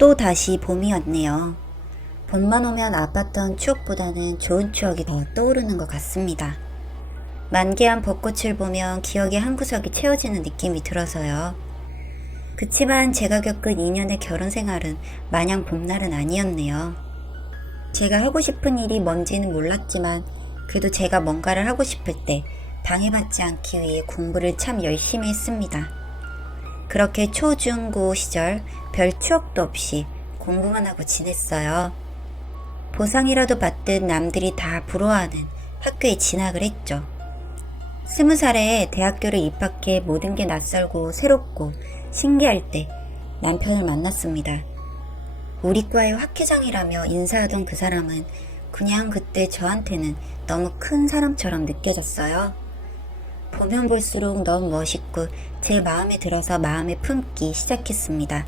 또 다시 봄이 왔네요. 봄만 오면 아팠던 추억보다는 좋은 추억이 더 떠오르는 것 같습니다. 만개한 벚꽃을 보면 기억의 한 구석이 채워지는 느낌이 들어서요. 그치만 제가 겪은 2년의 결혼 생활은 마냥 봄날은 아니었네요. 제가 하고 싶은 일이 뭔지는 몰랐지만 그래도 제가 뭔가를 하고 싶을 때 방해받지 않기 위해 공부를 참 열심히 했습니다. 그렇게 초, 중, 고 시절 별 추억도 없이 공부만 하고 지냈어요. 보상이라도 받듯 남들이 다 부러워하는 학교에 진학을 했죠. 20살에 대학교를 입학해 모든 게 낯설고 새롭고 신기할 때 남편을 만났습니다. 우리 과의 학회장이라며 인사하던 그 사람은 그냥 그때 저한테는 너무 큰 사람처럼 느껴졌어요. 보면 볼수록 너무 멋있고 제 마음에 들어서 마음에 품기 시작했습니다.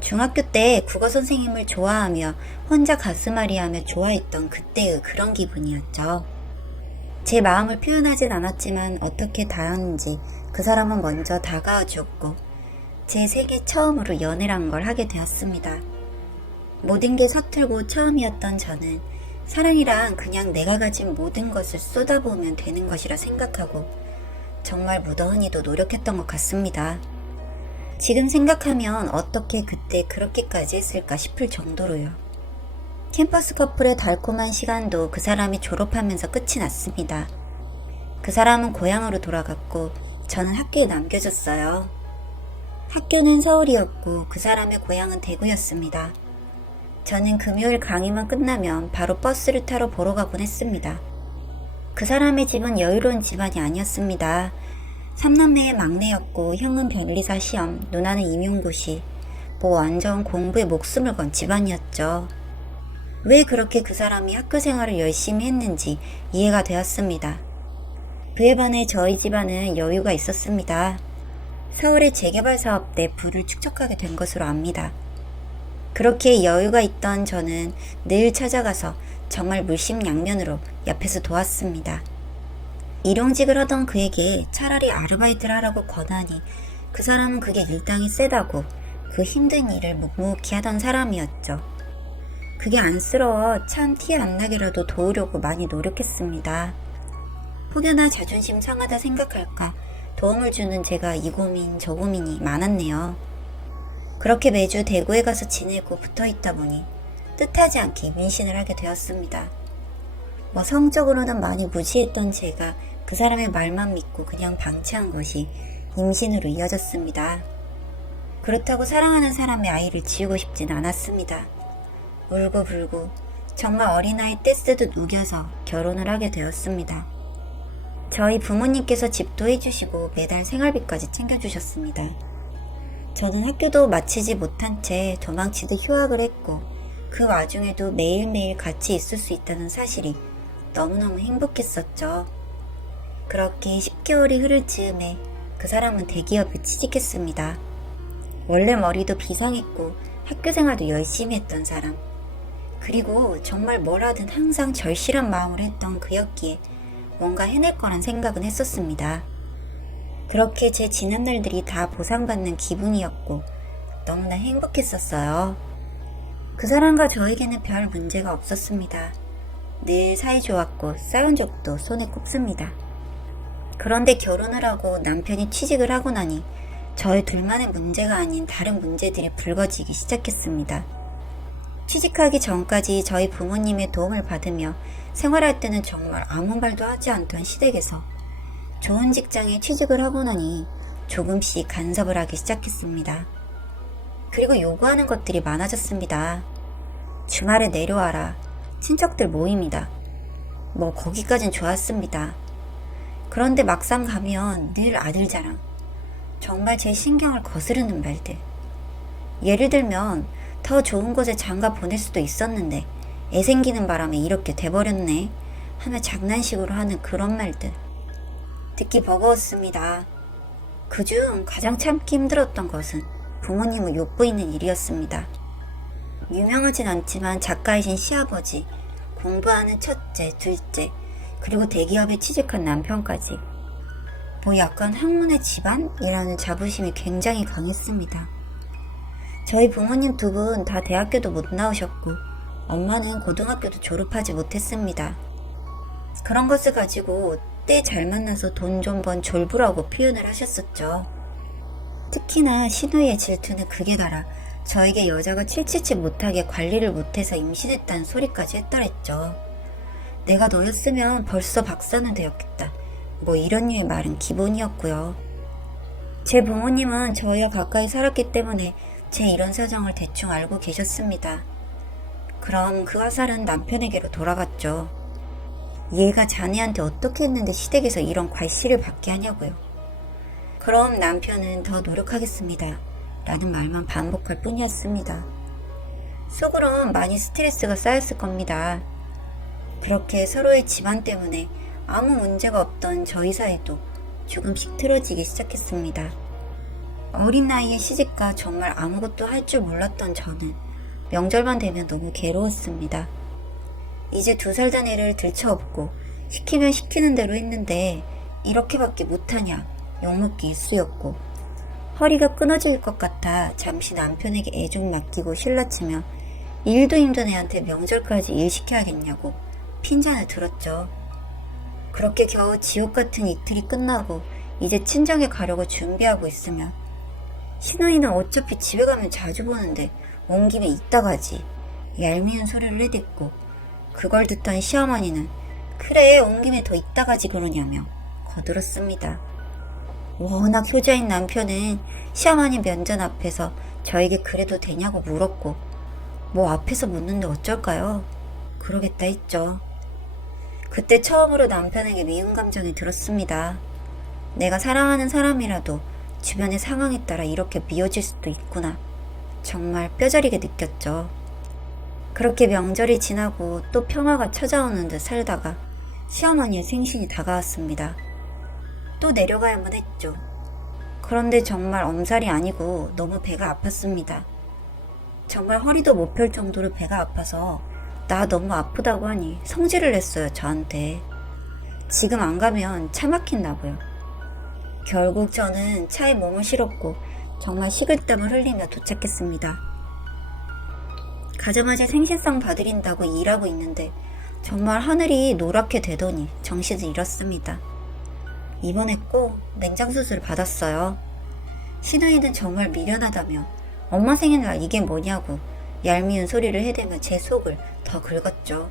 중학교 때 국어 선생님을 좋아하며 혼자 가슴앓이 하며 좋아했던 그때의 그런 기분이었죠. 제 마음을 표현하진 않았지만 어떻게 다였는지 그 사람은 먼저 다가와 주었고 제 생애 처음으로 연애란 걸 하게 되었습니다. 모든 게 서툴고 처음이었던 저는 사랑이란 그냥 내가 가진 모든 것을 쏟아부으면 되는 것이라 생각하고 정말 무더하니도 노력했던 것 같습니다. 지금 생각하면 어떻게 그때 그렇게까지 했을까 싶을 정도로요. 캠퍼스 커플의 달콤한 시간도 그 사람이 졸업하면서 끝이 났습니다. 그 사람은 고향으로 돌아갔고 저는 학교에 남겨졌어요. 학교는 서울이었고 그 사람의 고향은 대구였습니다. 저는 금요일 강의만 끝나면 바로 버스를 타러 보러 가곤 했습니다. 그 사람의 집은 여유로운 집안이 아니었습니다. 3남매의 막내였고 형은 변리사 시험, 누나는 임용고시, 뭐 완전 공부에 목숨을 건 집안이었죠. 왜 그렇게 그 사람이 학교 생활을 열심히 했는지 이해가 되었습니다. 그에 반해 저희 집안은 여유가 있었습니다. 서울의 재개발 사업 때 부를 축적하게 된 것으로 압니다. 그렇게 여유가 있던 저는 늘 찾아가서 정말 물심양면으로 옆에서 도왔습니다. 일용직을 하던 그에게 차라리 아르바이트를 하라고 권하니 그 사람은 그게 일당이 세다고 그 힘든 일을 묵묵히 하던 사람이었죠. 그게 안쓰러워 참 티 안 나게라도 도우려고 많이 노력했습니다. 혹여나 자존심 상하다 생각할까 도움을 주는 제가 이 고민 저 고민이 많았네요. 그렇게 매주 대구에 가서 지내고 붙어있다 보니 뜻하지 않게 임신을 하게 되었습니다. 성적으로는 많이 무지했던 제가 그 사람의 말만 믿고 그냥 방치한 것이 임신으로 이어졌습니다. 그렇다고 사랑하는 사람의 아이를 지우고 싶진 않았습니다. 울고불고 정말 어린아이 떼쓰듯 우겨서 결혼을 하게 되었습니다. 저희 부모님께서 집도 해주시고 매달 생활비까지 챙겨주셨습니다. 저는 학교도 마치지 못한 채 도망치듯 휴학을 했고 그 와중에도 매일매일 같이 있을 수 있다는 사실이 너무너무 행복했었죠. 그렇게 10개월이 흐를 즈음에 그 사람은 대기업에 취직했습니다. 원래 머리도 비상했고 학교 생활도 열심히 했던 사람. 그리고 정말 뭘 하든 항상 절실한 마음으로 했던 그였기에 뭔가 해낼 거란 생각은 했었습니다. 그렇게 제 지난 날들이 다 보상받는 기분이었고 너무나 행복했었어요. 그 사람과 저에게는 별 문제가 없었습니다. 늘 사이 좋았고 싸운 적도 손에 꼽습니다. 그런데 결혼을 하고 남편이 취직을 하고 나니 저의 둘만의 문제가 아닌 다른 문제들이 불거지기 시작했습니다. 취직하기 전까지 저희 부모님의 도움을 받으며 생활할 때는 정말 아무 말도 하지 않던 시댁에서 좋은 직장에 취직을 하고 나니 조금씩 간섭을 하기 시작했습니다. 그리고 요구하는 것들이 많아졌습니다. 주말에 내려와라. 친척들 모임이다. 거기까진 좋았습니다. 그런데 막상 가면 늘 아들 자랑. 정말 제 신경을 거스르는 말들. 예를 들면 더 좋은 곳에 장가 보낼 수도 있었는데 애 생기는 바람에 이렇게 돼버렸네 하며 장난식으로 하는 그런 말들. 듣기 버거웠습니다. 그중 가장 참기 힘들었던 것은 부모님을 욕보이는 일이었습니다. 유명하진 않지만 작가이신 시아버지, 공부하는 첫째, 둘째, 그리고 대기업에 취직한 남편까지 약간 학문의 집안이라는 자부심이 굉장히 강했습니다. 저희 부모님 두 분 다 대학교도 못 나오셨고 엄마는 고등학교도 졸업하지 못했습니다. 그런 것을 가지고 때 잘 만나서 돈 좀 번 졸부라고 표현을 하셨었죠. 특히나 신우이의 질투는 극에 달아 저에게 여자가 칠칠치 못하게 관리를 못해서 임신했다는 소리까지 했더랬죠. 내가 너였으면 벌써 박사는 되었겠다. 뭐 이런 류의 말은 기본이었고요. 제 부모님은 저희와 가까이 살았기 때문에 제 이런 사정을 대충 알고 계셨습니다. 그럼 그 화살은 남편에게로 돌아갔죠. 얘가 자네한테 어떻게 했는데 시댁에서 이런 괄시를 받게 하냐고요. 그럼 남편은 더 노력하겠습니다. 라는 말만 반복할 뿐이었습니다. 속으론 많이 스트레스가 쌓였을 겁니다. 그렇게 서로의 집안 때문에 아무 문제가 없던 저희 사이도 조금씩 틀어지기 시작했습니다. 어린 나이에 시집가 정말 아무것도 할 줄 몰랐던 저는 명절만 되면 너무 괴로웠습니다. 이제 2살 된 애를 들쳐업고 시키면 시키는 대로 했는데 이렇게밖에 못하냐 욕먹기 일쑤였고 허리가 끊어질 것 같아 잠시 남편에게 애 좀 맡기고 실라치며 일도 힘든 애한테 명절까지 일 시켜야겠냐고 핀잔을 들었죠. 그렇게 겨우 지옥 같은 이틀이 끝나고 이제 친정에 가려고 준비하고 있으면 신우이는 어차피 집에 가면 자주 보는데 온 김에 이따 가지 얄미운 소리를 내댔고 그걸 듣던 시어머니는 그래 온 김에 더 이따 가지 그러냐며 거들었습니다. 워낙 효자인 남편은 시어머니 면전 앞에서 저에게 그래도 되냐고 물었고 뭐 앞에서 묻는데 어쩔까요? 그러겠다 했죠. 그때 처음으로 남편에게 미운 감정이 들었습니다. 내가 사랑하는 사람이라도 주변의 상황에 따라 이렇게 미워질 수도 있구나. 정말 뼈저리게 느꼈죠. 그렇게 명절이 지나고 또 평화가 찾아오는 듯 살다가 시어머니의 생신이 다가왔습니다. 또 내려가야만 했죠. 그런데 정말 엄살이 아니고 너무 배가 아팠습니다. 정말 허리도 못 펼 정도로 배가 아파서 나 너무 아프다고 하니 성질을 냈어요, 저한테. 지금 안 가면 차 막힌다고요. 결국 저는 차에 몸을 실었고 정말 식을땀을 흘리며 도착했습니다. 가자마자 생신상 봐드린다고 일하고 있는데 정말 하늘이 노랗게 되더니 정신을 잃었습니다. 입원했고 맹장수술을 받았어요. 신우이는 정말 미련하다며 엄마 생일날 이게 뭐냐고 얄미운 소리를 해대며 제 속을 더 긁었죠.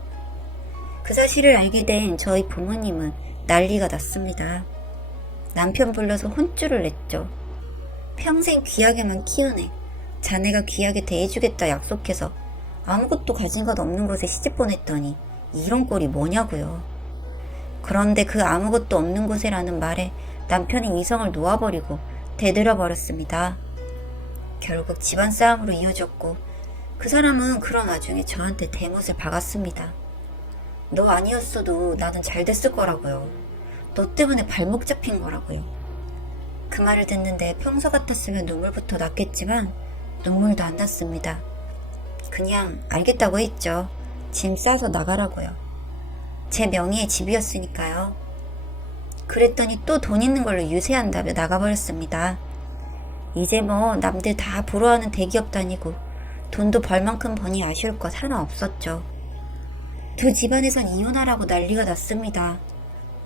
그 사실을 알게 된 저희 부모님은 난리가 났습니다. 남편 불러서 혼쭐을 냈죠. 평생 귀하게만 키운 애, 자네가 귀하게 대해주겠다 약속해서 아무것도 가진 것 없는 곳에 시집 보냈더니 이런 꼴이 뭐냐고요. 그런데 그 아무것도 없는 곳이라는 말에 남편이 이성을 놓아버리고 대들어버렸습니다. 결국 집안 싸움으로 이어졌고 그 사람은 그런 와중에 저한테 대못을 박았습니다. 너 아니었어도 나는 잘 됐을 거라고요. 너 때문에 발목 잡힌 거라고요. 그 말을 듣는데 평소 같았으면 눈물부터 났겠지만 눈물도 안 났습니다. 그냥 알겠다고 했죠. 짐 싸서 나가라고요. 제 명의의 집이었으니까요. 그랬더니 또 돈 있는 걸로 유세한다며 나가버렸습니다. 이제 뭐 남들 다 부러워하는 대기업 다니고 돈도 벌만큼 버니 아쉬울 것 하나 없었죠. 두 집안에선 이혼하라고 난리가 났습니다.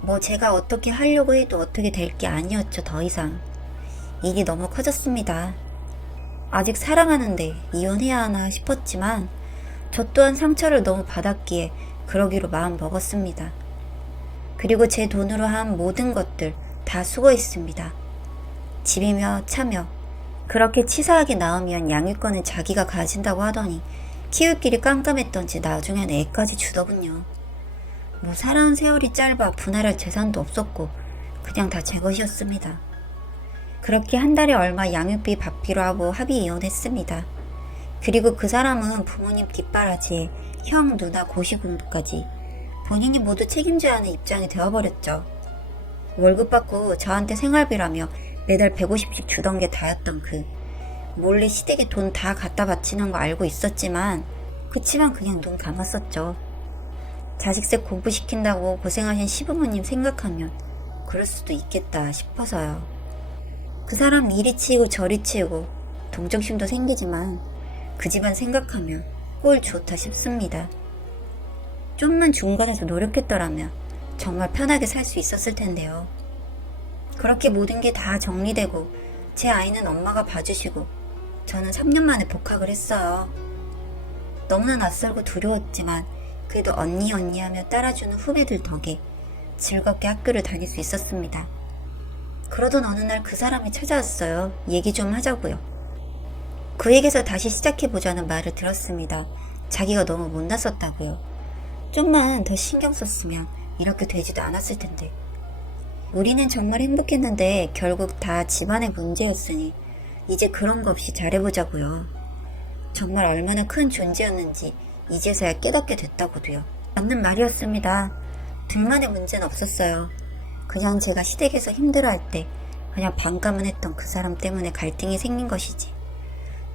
뭐 제가 어떻게 하려고 해도 어떻게 될 게 아니었죠. 더 이상 일이 너무 커졌습니다. 아직 사랑하는데 이혼해야 하나 싶었지만 저 또한 상처를 너무 받았기에 그러기로 마음 먹었습니다. 그리고 제 돈으로 한 모든 것들 다 수거했습니다. 집이며 차며 그렇게 치사하게 나오면 양육권은 자기가 가진다고 하더니 키울 길이 깜깜했던지 나중엔 애까지 주더군요. 뭐 살아온 세월이 짧아 분할할 재산도 없었고 그냥 다 제 것이었습니다. 그렇게 한 달에 얼마 양육비 받기로 하고 합의 이혼했습니다. 그리고 그 사람은 부모님 뒷바라지에 형, 누나 고시공부까지 본인이 모두 책임져야 하는 입장이 되어버렸죠. 월급 받고 저한테 생활비라며 매달 150씩 주던 게 다였던 몰래 시댁에 돈 다 갖다 바치는 거 알고 있었지만 그치만 그냥 눈 감았었죠. 자식색 공부시킨다고 고생하신 시부모님 생각하면 그럴 수도 있겠다 싶어서요. 그 사람 이리 치이고 저리 치이고 동정심도 생기지만 그 집안 생각하면 꼴 좋다 싶습니다. 좀만 중간에서 노력했더라면 정말 편하게 살 수 있었을 텐데요. 그렇게 모든 게 다 정리되고 제 아이는 엄마가 봐주시고 저는 3년 만에 복학을 했어요. 너무나 낯설고 두려웠지만 그래도 언니 하며 따라주는 후배들 덕에 즐겁게 학교를 다닐 수 있었습니다. 그러던 어느 날 그 사람이 찾아왔어요. 얘기 좀 하자고요. 그에게서 다시 시작해보자는 말을 들었습니다. 자기가 너무 못났었다고요. 좀만 더 신경 썼으면 이렇게 되지도 않았을 텐데. 우리는 정말 행복했는데 결국 다 집안의 문제였으니 이제 그런 거 없이 잘해보자고요. 정말 얼마나 큰 존재였는지 이제서야 깨닫게 됐다고도요. 맞는 말이었습니다. 둘만의 문제는 없었어요. 그냥 제가 시댁에서 힘들어할 때 그냥 반감은 했던 그 사람 때문에 갈등이 생긴 것이지.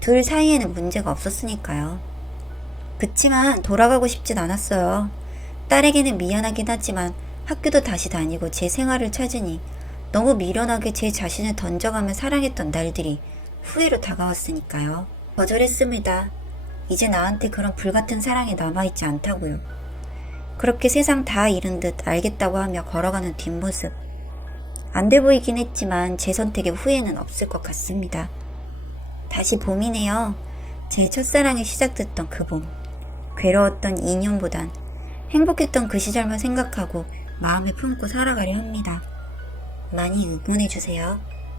둘 사이에는 문제가 없었으니까요. 그치만 돌아가고 싶진 않았어요. 딸에게는 미안하긴 하지만 학교도 다시 다니고 제 생활을 찾으니 너무 미련하게 제 자신을 던져가며 사랑했던 날들이 후회로 다가왔으니까요. 거절했습니다. 이제 나한테 그런 불같은 사랑이 남아있지 않다고요. 그렇게 세상 다 잃은 듯 알겠다고 하며 걸어가는 뒷모습. 안 돼 보이긴 했지만 제 선택에 후회는 없을 것 같습니다. 다시 봄이네요. 제 첫사랑이 시작됐던 그 봄. 괴로웠던 2년보단 행복했던 그 시절만 생각하고 마음에 품고 살아가려 합니다. 많이 응원해주세요.